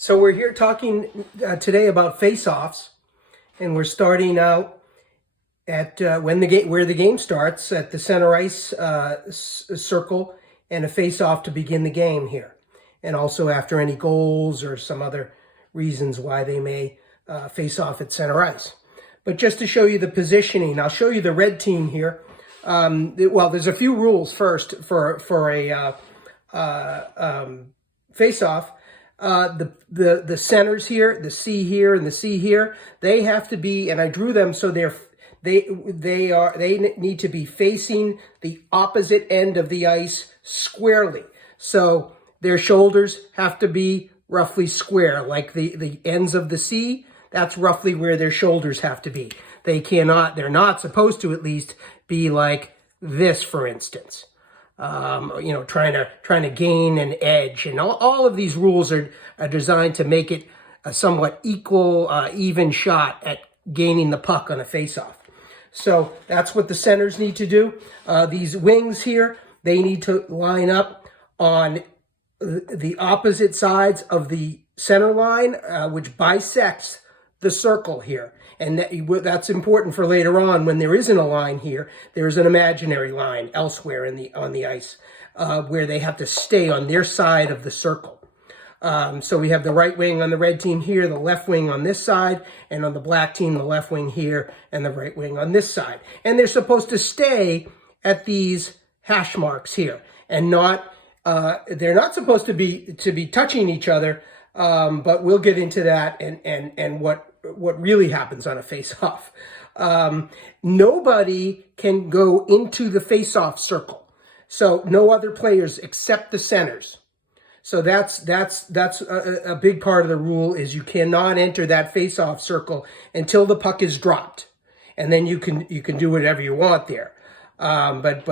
So we're here talking today about face-offs, and we're starting out at where the game starts at the center ice circle, and a face-off to begin the game here, and also after any goals or some other reasons why they may face off at center ice. But just to show you the positioning, I'll show you the red team here. Well, there's a few rules first for a face-off. The centers here, the C here and the C here, they have to be, and I drew them so they need to be facing the opposite end of the ice squarely. So their shoulders have to be roughly square, like the ends of the C. That's roughly where their shoulders have to be. They're not supposed to at least be like this, for instance. Trying to gain an edge, and all of these rules are designed to make it a somewhat equal, even shot at gaining the puck on a face-off. So that's what the centers need to do. These wings here, they need to line up on the opposite sides of the center line, which bisects the circle here. And that's important for later on when there isn't a line here. There's an imaginary line elsewhere on the ice where they have to stay on their side of the circle. So we have the right wing on the red team here, the left wing on this side, and on the black team, the left wing here, and the right wing on this side. And they're supposed to stay at these hash marks here, and they're not supposed to be touching each other. But we'll get into that and what really happens on a face-off. Nobody can go into the face-off circle. So no other players except the centers. So that's a big part of the rule, is you cannot enter that face-off circle until the puck is dropped. And then you can do whatever you want there. But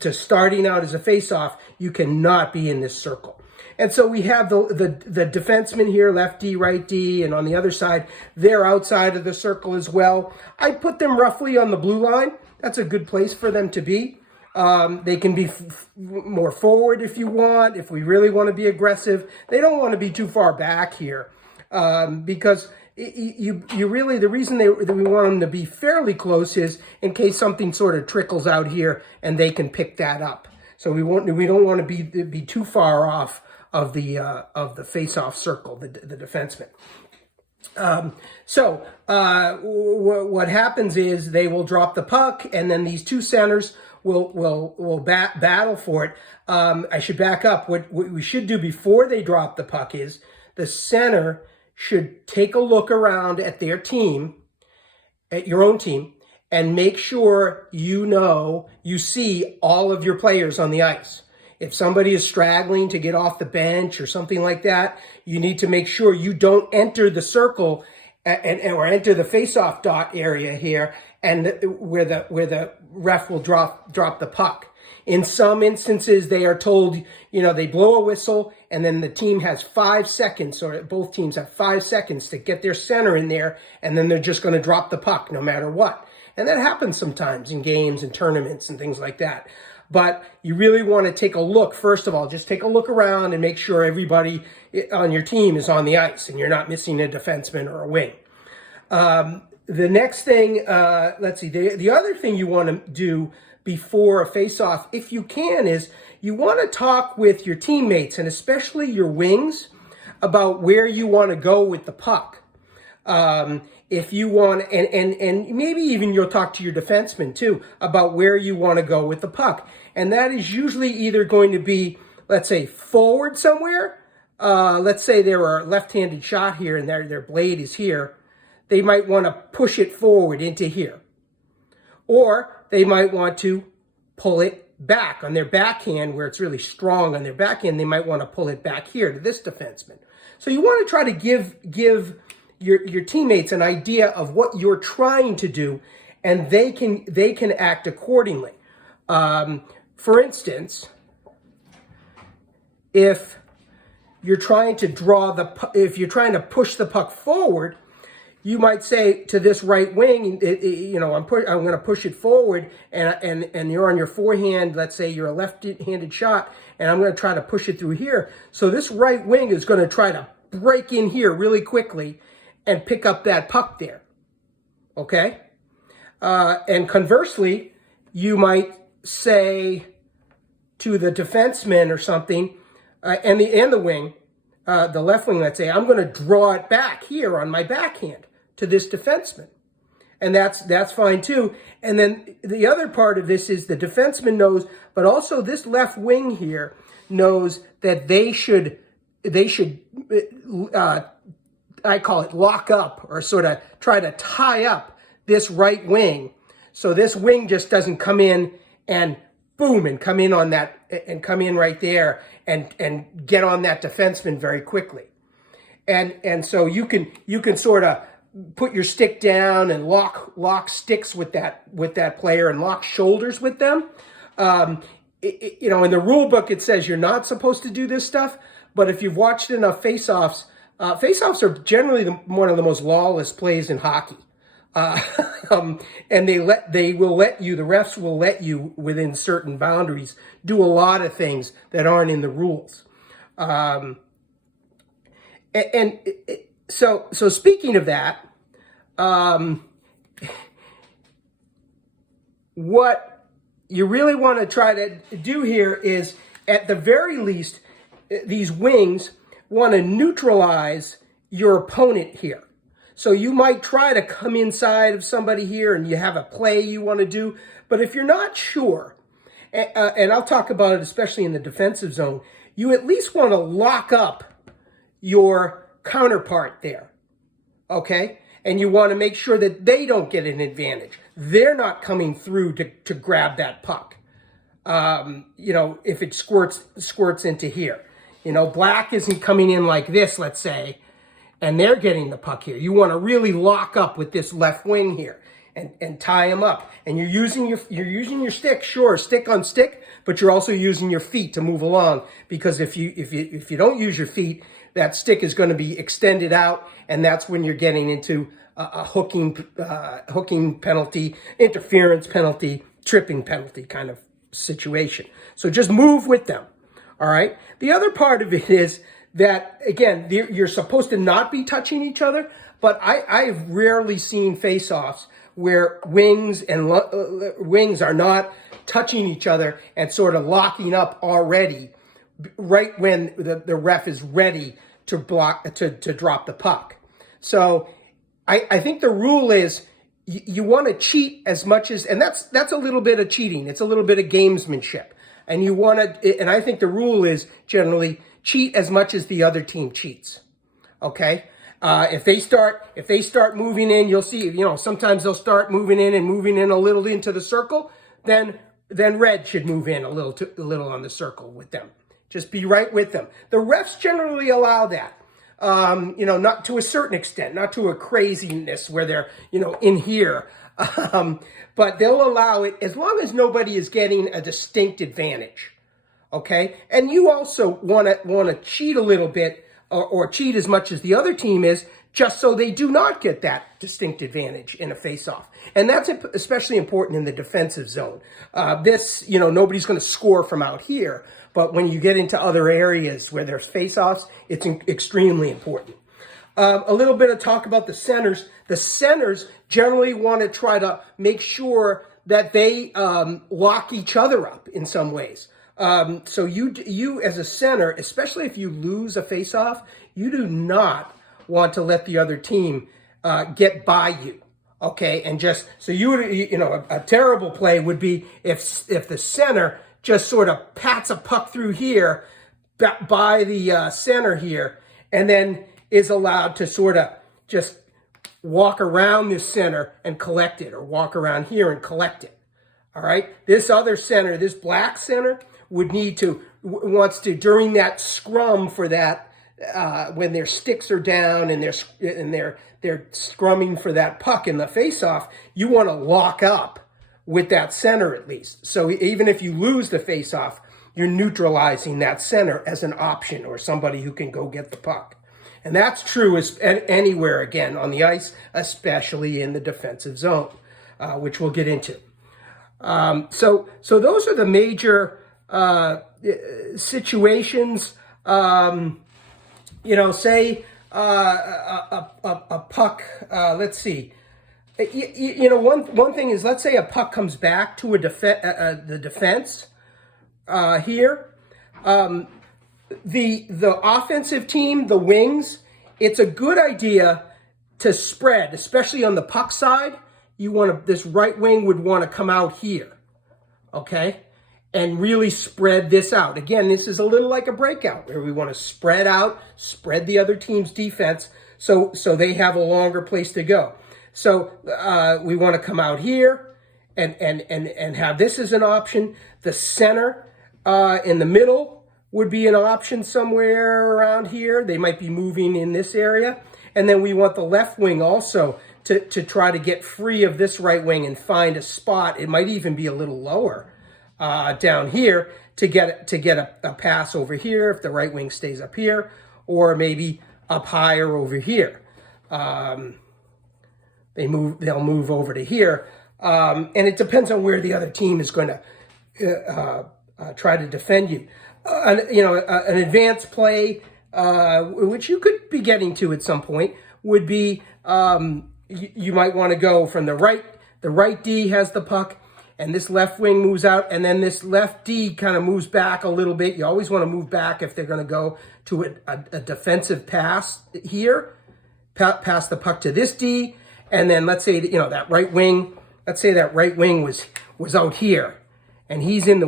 to starting out as a face-off, you cannot be in this circle. And so we have the defensemen here, left D, right D, and on the other side, they're outside of the circle as well. I put them roughly on the blue line. That's a good place for them to be. They can be more forward if you want, if we really want to be aggressive. They don't want to be too far back here because the reason that we want them to be fairly close is in case something sort of trickles out here and they can pick that up. So we don't want to be too far off of the face-off circle, the defenseman. What happens is they will drop the puck, and then these two centers will battle for it. I should back up. What we should do before they drop the puck is the center should take a look around at their team, at your own team, and make sure you see all of your players on the ice. If somebody is straggling to get off the bench or something like that, you need to make sure you don't enter the circle or enter the face-off dot area here, and where the ref will drop the puck. In some instances, they are told, they blow a whistle, and then the team has 5 seconds, or both teams have 5 seconds to get their center in there, and then they're just going to drop the puck no matter what. And that happens sometimes in games and tournaments and things like that. But you really want to take a look. First of all, just take a look around and make sure everybody on your team is on the ice and you're not missing a defenseman or a wing. The next thing, let's see, the other thing you want to do before a face-off, if you can, is you want to talk with your teammates and especially your wings about where you want to go with the puck. If you want, and maybe even you'll talk to your defenseman too about where you want to go with the puck. And that is usually either going to be, let's say, forward somewhere. Let's say they're a left-handed shot here and their blade is here. They might want to push it forward into here. Or they might want to pull it back on their backhand where it's really strong on their backhand. They might want to pull it back here to this defenseman. So you want to try to give your teammates an idea of what you're trying to do, and they can act accordingly. For instance, if you're trying to push the puck forward, you might say to this right wing, I'm going to push it forward, and you're on your forehand. Let's say you're a left-handed shot, and I'm going to try to push it through here. So this right wing is going to try to break in here really quickly and pick up that puck there, okay? And conversely, you might say to the defenseman or something, and the wing, the left wing, let's say, I'm going to draw it back here on my backhand to this defenseman. And that's fine too. And then the other part of this is the defenseman knows, but also this left wing here knows that they should I call it lock up, or sort of try to tie up this right wing, so this wing just doesn't come in and boom and come in on that and come in right there and get on that defenseman very quickly. And so you can sort of put your stick down and lock sticks with that player and lock shoulders with them. You know, in the rule book it says you're not supposed to do this stuff, but if you've watched enough face-offs, face-offs are generally one of the most lawless plays in hockey. And the refs will let you, within certain boundaries, do a lot of things that aren't in the rules. So speaking of that, what you really want to try to do here is, at the very least, these wings want to neutralize your opponent here. So you might try to come inside of somebody here and you have a play you want to do. But if you're not sure, and I'll talk about it especially in the defensive zone, you at least want to lock up your counterpart there, okay? And you want to make sure that they don't get an advantage. They're not coming through to grab that puck. You know, if it squirts into here. You know, black isn't coming in like this, let's say, and they're getting the puck here. You want to really lock up with this left wing here and tie them up. And you're using your stick, sure, stick on stick, but you're also using your feet to move along, because if you don't use your feet, that stick is going to be extended out, and that's when you're getting into a hooking penalty, interference penalty, tripping penalty kind of situation. So just move with them. All right. The other part of it is that, again, you're supposed to not be touching each other, but I've rarely seen face-offs where wings are not touching each other and sort of locking up already right when the ref is ready to drop the puck. So I think the rule is you want to cheat as much as, and that's a little bit of cheating. It's a little bit of gamesmanship. And you want to, and I think the rule is generally cheat as much as the other team cheats. Okay? If they start moving in, you'll see, you know, sometimes they'll start moving in a little into the circle, then red should move in a little on the circle with them. Just be right with them. The refs generally allow that. You know, not to a certain extent, not to a craziness where they're, you know, in here. But they'll allow it as long as nobody is getting a distinct advantage. Okay? And you also want to cheat a little bit, or cheat as much as the other team is, just so they do not get that distinct advantage in a face-off. And that's especially important in the defensive zone. You know, nobody's going to score from out here, but when you get into other areas where there's face-offs, it's extremely important. A little bit of talk about the centers. The centers generally want to try to make sure that they lock each other up in some ways. So you as a center, especially if you lose a face-off, you do not want to let the other team get by you. Okay, and just so you know, a terrible play would be if the center just sort of pats a puck through here by the center here, and then is allowed to sort of just walk around this center and collect it, or walk around here and collect it. All right, this other center, this black center, wants to during that scrum for that when their sticks are down and they're scrumming for that puck in the face-off, you want to lock up with that center at least. So even if you lose the face-off, you're neutralizing that center as an option, or somebody who can go get the puck. And that's true anywhere, again, on the ice, especially in the defensive zone, which we'll get into. So those are the major situations. say a puck, let's see. One thing is, let's say a puck comes back to the defense here. The offensive team, the wings, it's a good idea to spread, especially on the puck side. This right wing would want to come out here, okay, and really spread this out. Again, this is a little like a breakout where we want to spread out, spread the other team's defense, so they have a longer place to go. So we want to come out here and have this as an option. The center in the middle would be an option somewhere around here. They might be moving in this area. And then we want the left wing also to try to get free of this right wing and find a spot. It might even be a little lower down here to get a pass over here if the right wing stays up here, or maybe up higher over here. They'll move over to here, and it depends on where the other team is going to try to defend you. An advanced play, which you could be getting to at some point, would be you might want to go from the right. The right D has the puck, and this left wing moves out, and then this left D kind of moves back a little bit. You always want to move back if they're going to go to a defensive pass here, pass the puck to this D, and then let's say that right wing. Let's say that right wing was out here, and she's in the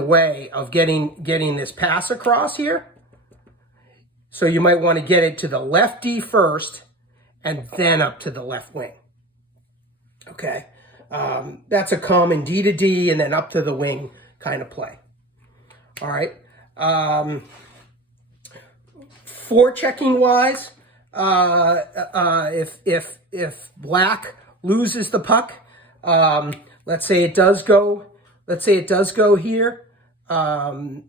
way of getting this pass across here. So you might want to get it to the left D first, and then up to the left wing. Okay, that's a common D to D and then up to the wing kind of play. All right. Forechecking wise, if black loses the puck, let's say it does go here, and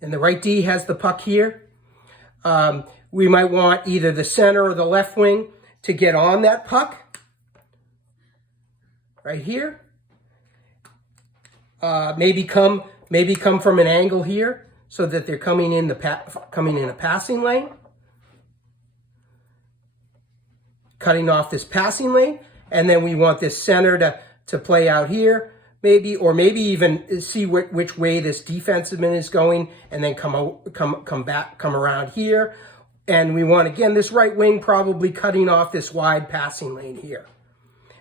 the right D has the puck here. We might want either the center or the left wing to get on that puck right here. Maybe come from an angle here so that they're coming in a passing lane, cutting off this passing lane, and then we want this center to play out here, maybe even see which way this defenseman is going, and then come around here. And we want, again, this right wing probably cutting off this wide passing lane here.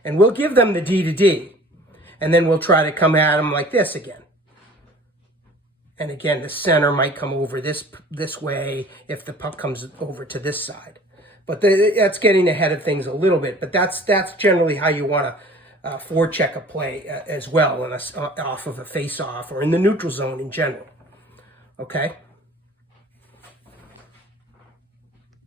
And we'll give them the D to D. And then we'll try to come at them like this again. And again, the center might come over this way if the puck comes over to this side. But that's getting ahead of things a little bit. But that's generally how you want to forecheck a play as well, off of a face-off or in the neutral zone in general. Okay?